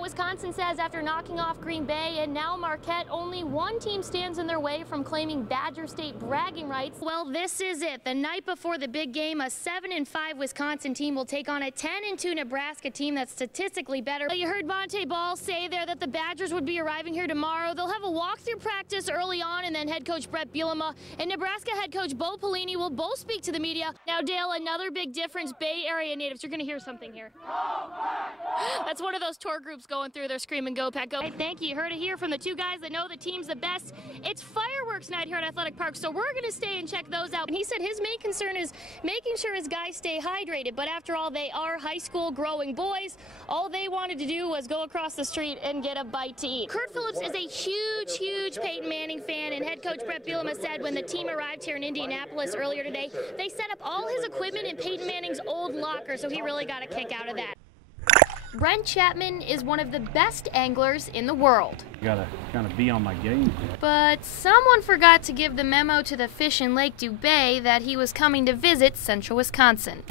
what Wisconsin says after knocking off Green Bay, and now Marquette. Only one team stands in their way from claiming Badger State bragging rights. Well, this is it. The night before the big game, a 7-5 Wisconsin team will take on a 10-2 Nebraska team that's statistically better. You heard Monte Ball say there that the Badgers would be arriving here tomorrow. They'll have a walkthrough practice early on, and then head coach Brett Bielema and Nebraska head coach Bo Pelini will both speak to the media. Now, Dale, another big difference, Bay Area natives. You're going to hear something here. That's one of those tour groups going through. They're screaming, "Go Pack, go!" Hey, thank you. You heard it here from the two guys that know the team's the best. It's fireworks night here at Athletic Park, so we're going to stay and check those out. And he said his main concern is making sure his guys stay hydrated. But after all, they are high school growing boys. All they wanted to do was go across the street and get a bite to eat. Kurt Phillips is a huge Peyton Manning fan, and head coach Brett Bielema said when the team arrived here in Indianapolis earlier today, they set up all his equipment in Peyton Manning's old locker, so he really got a kick out of that. Brent Chapman is one of the best anglers in the world. Gotta be on my game. But someone forgot to give the memo to the fish in Lake Dubay that he was coming to visit central Wisconsin.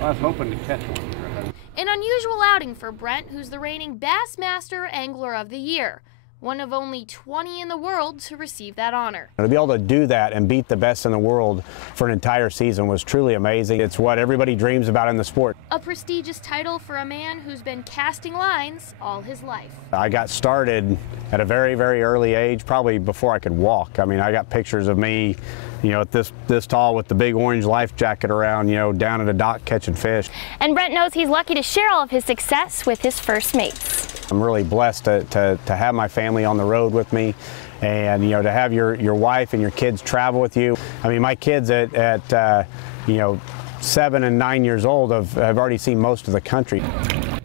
I was hoping to catch one. An unusual outing for Brent, who's the reigning Bassmaster Angler of the Year. One of only 20 in the world to receive that honor. To be able to do that and beat the best in the world for an entire season was truly amazing. It's what everybody dreams about in the sport. A prestigious title for a man who's been casting lines all his life. I got started at a very early age, probably before I could walk. I mean, I got pictures of me, you know, at this tall with the big orange life jacket around, you know, down at a dock catching fish. And Brent knows he's lucky to share all of his success with his first mates. I'm really blessed to have my family on the road with me, and you know, to have your wife and your kids travel with you. I mean, my kids at you know, 7 and 9 years old have already seen most of the country.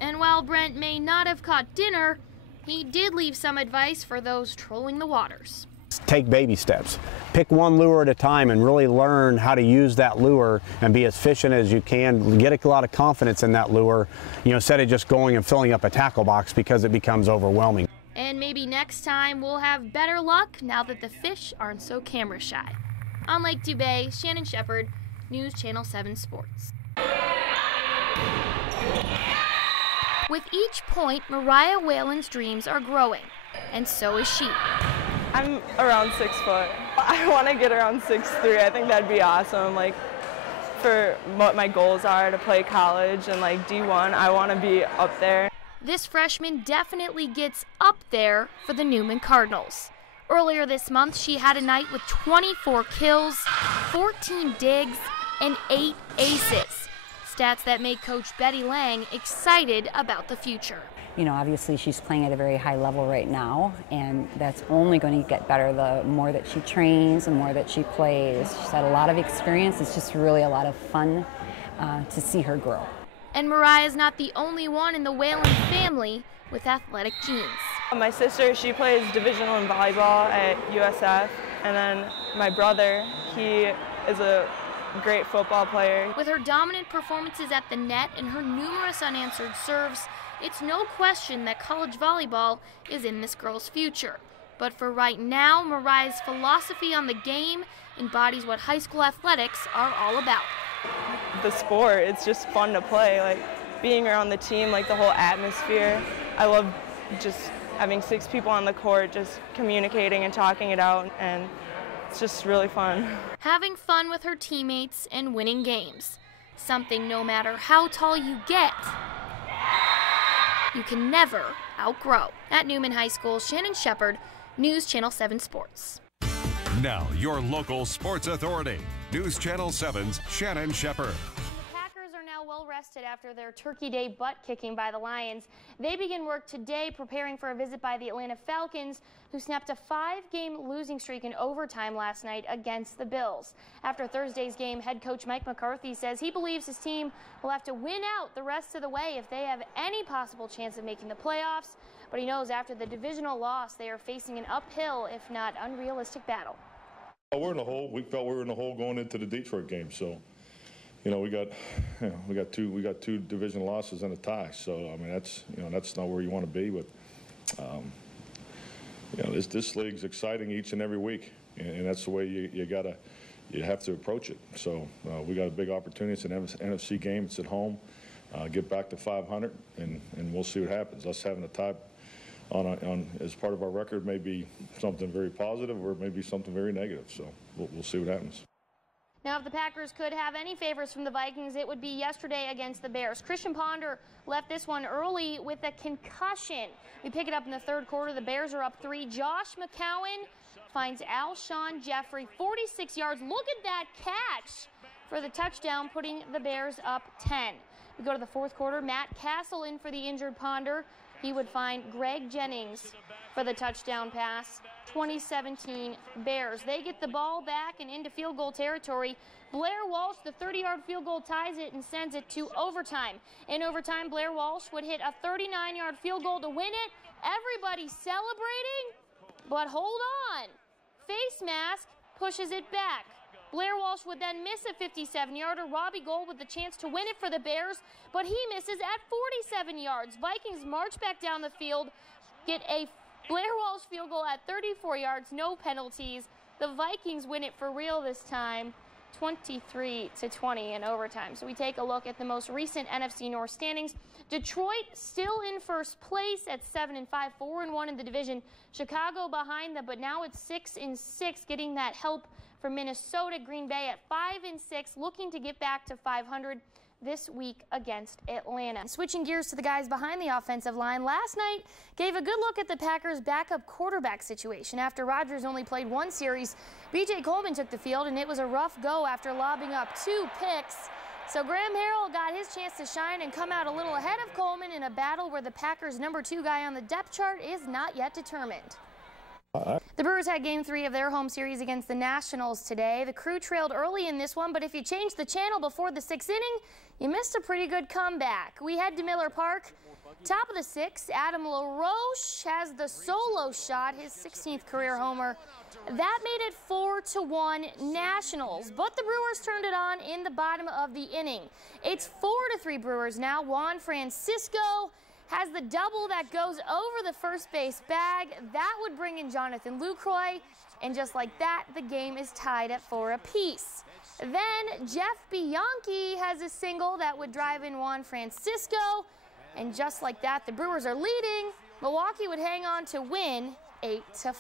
And while Brent may not have caught dinner, he did leave some advice for those trolling the waters. Take baby steps. Pick one lure at a time and really learn how to use that lure and be as efficient as you can. Get a lot of confidence in that lure, you know, instead of just going and filling up a tackle box because it becomes overwhelming. And maybe next time we'll have better luck now that the fish aren't so camera shy. On Lake Dubay, Shannon Shepard, News Channel 7 Sports. With each point, Mariah Whalen's dreams are growing, and so is she. I'm around 6 foot. I want to get around 6'3". I think that'd be awesome. Like, for what my goals are to play college and like D1, I want to be up there. This freshman definitely gets up there for the Newman Cardinals. Earlier this month, she had a night with 24 kills, 14 digs, and 8 aces. Stats that make Coach Betty Lang excited about the future. You know, obviously she's playing at a very high level right now, and that's only going to get better the more that she trains, the more that she plays. She's had a lot of experience. It's just really a lot of fun to see her grow. And Mariah's not the only one in the Whalen family with athletic genes. My sister, she plays divisional in volleyball at USF, and then my brother, he is a great football player. With her dominant performances at the net and her numerous unanswered serves, it's no question that college volleyball is in this girl's future. But for right now, Mariah's philosophy on the game embodies what high school athletics are all about. The sport, it's just fun to play. Like, being around the team, like the whole atmosphere. I love just having 6 people on the court, just communicating and talking it out, and it's just really fun. Having fun with her teammates and winning games. Something no matter how tall you get, you can never outgrow. At Newman High School, Shannon Shepard, News Channel 7 Sports. Now, your local sports authority. News Channel 7's Shannon Shepard. Packers are now well rested after their Turkey Day butt kicking by the Lions. They begin work today preparing for a visit by the Atlanta Falcons, who snapped a 5-game losing streak in overtime last night against the Bills. After Thursday's game, head coach Mike McCarthy says he believes his team will have to win out the rest of the way if they have any possible chance of making the playoffs. But he knows after the divisional loss, they are facing an uphill, if not unrealistic, battle. We're in the hole. We felt we were in the hole going into the Detroit game. So, you know, we got two division losses and a tie. So, I mean, that's not where you want to be. But, you know, this league's exciting each and every week, and that's the way you have to approach it. So, we got a big opportunity. It's an NFC game. It's at home. get back to 500, and we'll see what happens. Us having a tie on as part of our record may be something very positive or maybe something very negative. So we'll see what happens. Now, if the Packers could have any favors from the Vikings, it would be yesterday against the Bears. Christian Ponder left this one early with a concussion. We pick it up in the third quarter. The Bears are up 3. Josh McCown finds Alshon Jeffrey, 46 yards. Look at that catch for the touchdown, putting the Bears up 10. We go to the fourth quarter. Matt Castle in for the injured Ponder. He would find Greg Jennings for the touchdown pass. 2017 Bears. They get the ball back and into field goal territory. Blair Walsh, the 30-yard field goal, ties it and sends it to overtime. In overtime, Blair Walsh would hit a 39-yard field goal to win it. Everybody celebrating, but hold on. Face mask pushes it back. Blair Walsh would then miss a 57-yarder. Robbie Gould with the chance to win it for the Bears, but he misses at 47 yards. Vikings march back down the field, get a Blair Walsh field goal at 34 yards, no penalties. The Vikings win it for real this time, 23-20 in overtime. So we take a look at the most recent NFC North standings. Detroit still in first place at 7-5, 4-1 in the division. Chicago behind them, but now it's 6-6, getting that help from Minnesota. Green Bay at 5-6, looking to get back to 500 this week against Atlanta. Switching gears to the guys behind the offensive line, last night gave a good look at the Packers' backup quarterback situation. After Rodgers only played one series, B.J. Coleman took the field, and it was a rough go after lobbing up 2 picks. So Graham Harrell got his chance to shine and come out a little ahead of Coleman in a battle where the Packers' number 2 guy on the depth chart is not yet determined. The Brewers had Game 3 of their home series against the Nationals today. The Crew trailed early in this one, but if you changed the channel before the 6th inning, you missed a pretty good comeback. We head to Miller Park. Top of the 6th, Adam LaRoche has the solo shot, his 16th career homer. That made it 4-1 Nationals, but the Brewers turned it on in the bottom of the inning. It's 4-3 Brewers now. Juan Francisco has the double that goes over the first base bag. That would bring in Jonathan Lucroy, and just like that, the game is tied at 4 apiece. Then Jeff Bianchi has a single that would drive in Juan Francisco, and just like that, the Brewers are leading. Milwaukee would hang on to win 8-5.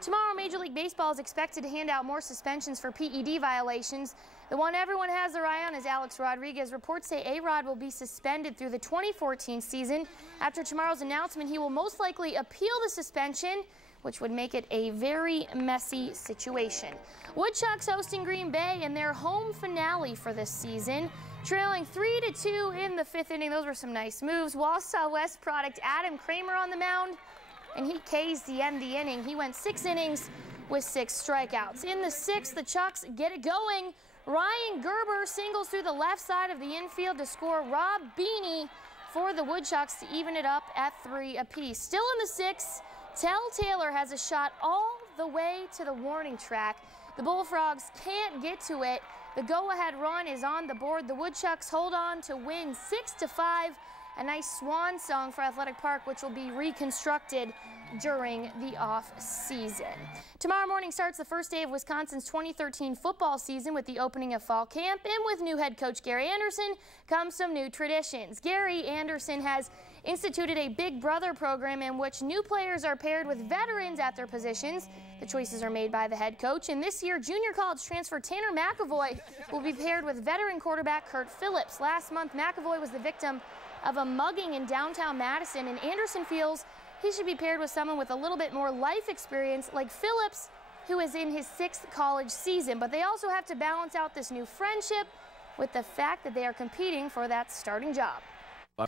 Tomorrow, Major League Baseball is expected to hand out more suspensions for PED violations. The one everyone has their eye on is Alex Rodriguez. Reports say A-Rod will be suspended through the 2014 season. After tomorrow's announcement, he will most likely appeal the suspension, which would make it a very messy situation. Woodchucks hosting Green Bay in their home finale for this season. Trailing 3-2 in the 5th inning. Those were some nice moves. Wausau West product Adam Kramer on the mound, and he K's to end the inning. He went 6 innings with 6 strikeouts. In the 6th, the Chucks get it going. Ryan Gerber singles through the left side of the infield to score Rob Beanie for the Woodchucks to even it up at 3 apiece. Still in the 6th, Tell Taylor has a shot all the way to the warning track. The Bullfrogs can't get to it. The go-ahead run is on the board. The Woodchucks hold on to win 6-5. A nice swan song for Athletic Park, which will be reconstructed during the off-season. Tomorrow morning starts the first day of Wisconsin's 2013 football season with the opening of fall camp, and with new head coach Gary Anderson comes some new traditions. Gary Anderson has instituted a Big Brother program in which new players are paired with veterans at their positions. The choices are made by the head coach, and this year junior college transfer Tanner McAvoy will be paired with veteran quarterback Kurt Phillips. Last month, McAvoy was the victim of a mugging in downtown Madison, and Anderson feels he should be paired with someone with a little bit more life experience like Phillips, who is in his 6th college season. But they also have to balance out this new friendship with the fact that they are competing for that starting job.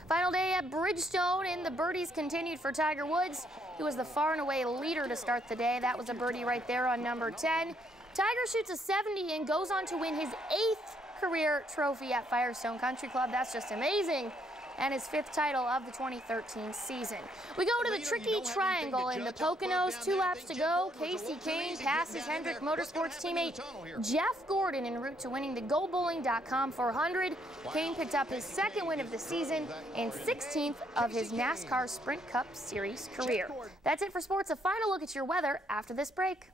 Final day at Bridgestone, and the birdies continued for Tiger Woods, who was the far and away leader to start the day. That was a birdie right there on number 10. Tiger shoots a 70 and goes on to win his 8th career trophy at Firestone Country Club. That's just amazing. And his 5th title of the 2013 season. We go to the tricky triangle in the Poconos. 2 laps to go. Casey Kane passes Hendrick Motorsports teammate Jeff Gordon en route to winning the GoBowling.com 400. Kane picked up his 2nd win of the season and 16th of his NASCAR Sprint Cup Series career. That's it for sports. A final look at your weather after this break.